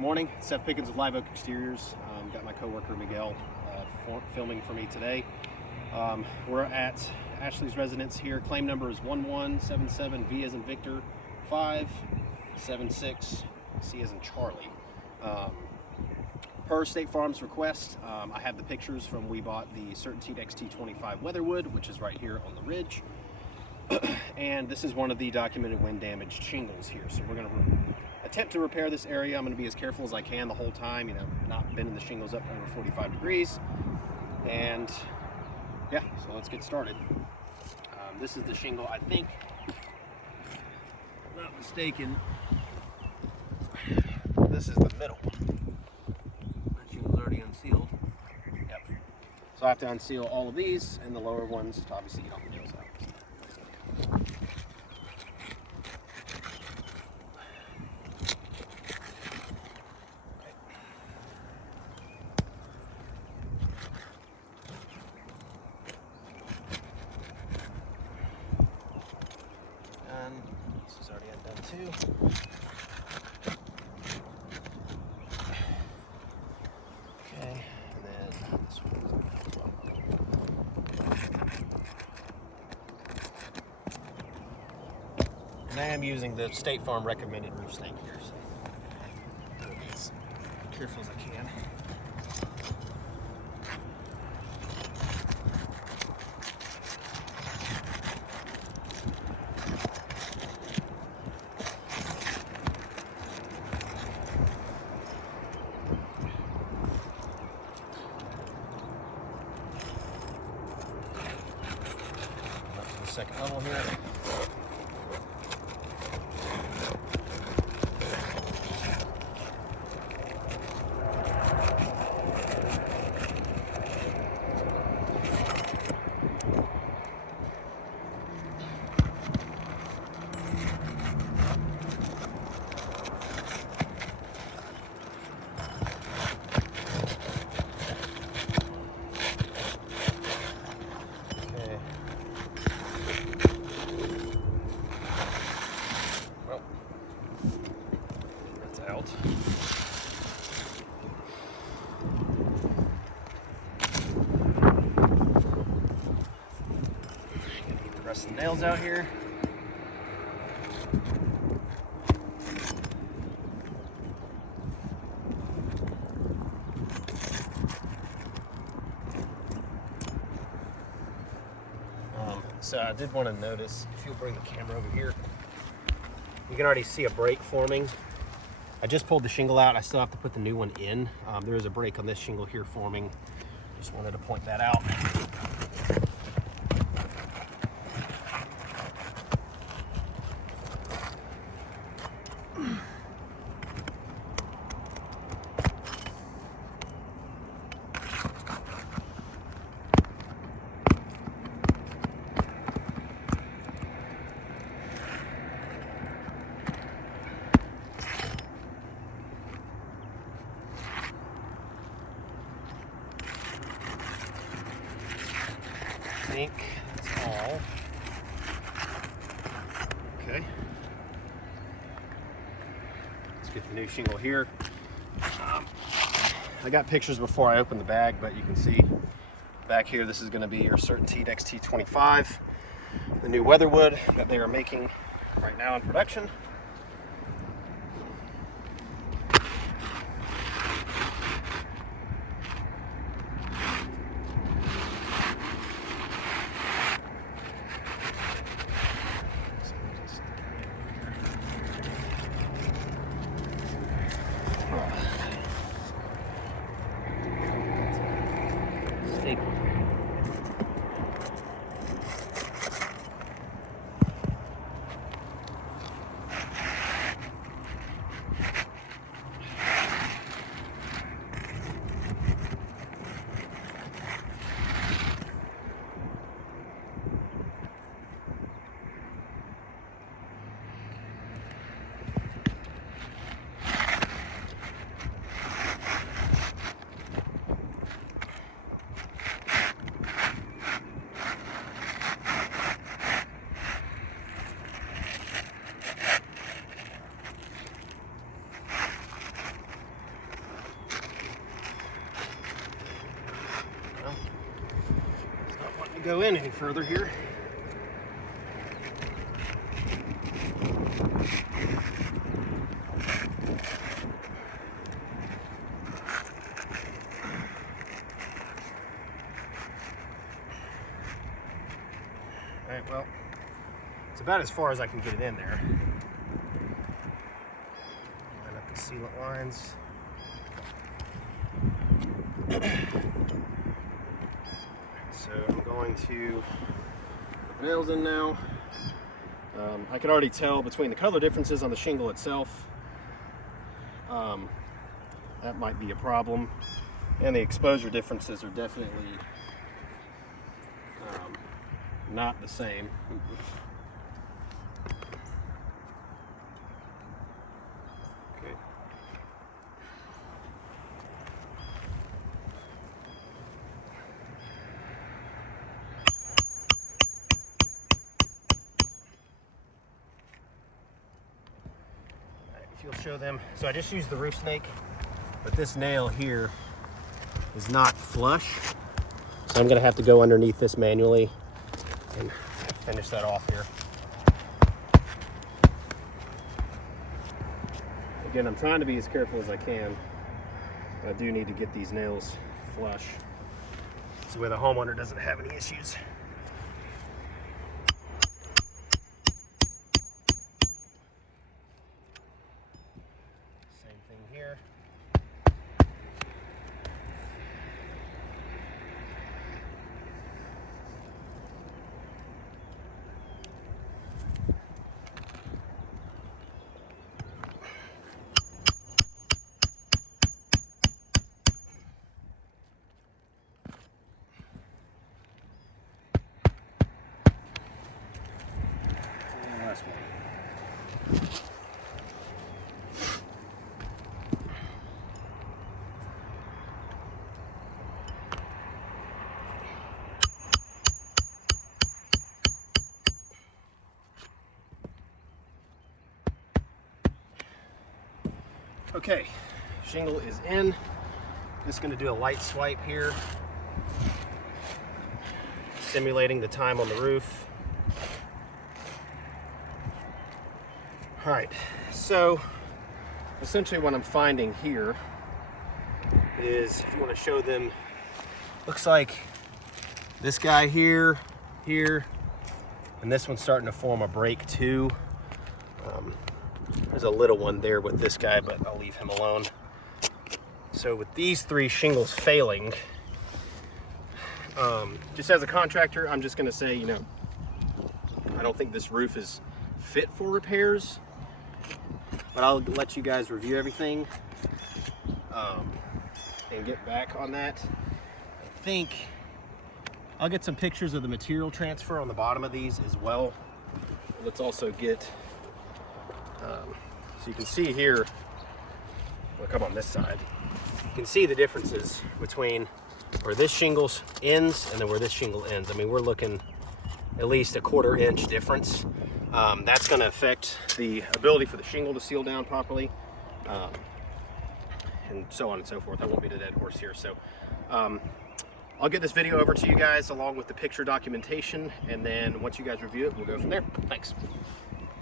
Morning, Seth Pickens with Live Oak Exteriors. Got my coworker Miguel filming for me today. We're at Ashley's residence here. Claim number is 1177 V as in Victor 576 C as in Charlie. Per State Farm's request, I have the pictures from we bought the CertainTeed XT25 Weatherwood, which is right here on the ridge. And this is one of the documented wind damaged shingles here. So we're going to attempt to repair this area. I'm going to be as careful as I can the whole time, not bending the shingles up over 45 degrees. And yeah, so let's get started. This is the shingle, I think, if I'm not mistaken, this is the middle one. That shingle's already unsealed. Yep. So I have to unseal all of these and the lower ones to obviously get all the nails out. This is already undone too. Okay, and then this one as well. And I am using the State Farm recommended roof snake here, so I'll be as careful as I can. Second level here. Out. Gonna get the rest of the nails out here. So I did want to notice, if you'll bring the camera over here, you can already see a break forming. I just pulled the shingle out. I still have to put the new one in. There is a break on this shingle here forming. Just wanted to point that out. I think that's all. Okay. Let's get the new shingle here. I got pictures before I opened the bag, but you can see back here, this is going to be your CertainTeed XT25, the new Weatherwood that they are making right now in production. go in any further here. All right, well, it's about as far as I can get it in there. Line up the sealant lines. So I'm going to put the nails in now. I can already tell between the color differences on the shingle itself, that might be a problem. And the exposure differences are definitely not the same. Oops. Okay. If you'll show them, so I just used the roof snake, but this nail here is not flush, so I'm going to have to go underneath this manually and finish that off here. Again, I'm trying to be as careful as I can. I do need to get these nails flush so the homeowner doesn't have any issues. Same thing here. Last one. Okay, shingle is in. Just going to do a light swipe here, simulating the time on the roof. All right, so essentially what I'm finding here is, if you want to show them, looks like this guy here, and this one's starting to form a break too. There's a little one there with this guy, but I'll leave him alone. So with these three shingles failing, just as a contractor, I'm just gonna say, you know, I don't think this roof is fit for repairs, but I'll let you guys review everything and get back on that. I think I'll get some pictures of the material transfer on the bottom of these as well. Let's also get, so you can see here, we'll come on this side. You can see the differences between where this shingle ends and then where this shingle ends. I mean, we're looking at least a 1/4 inch difference. That's going to affect the ability for the shingle to seal down properly, and so on and so forth. I won't beat a dead horse here. So I'll get this video over to you guys along with the picture documentation, and then once you guys review it, we'll go from there. Thanks.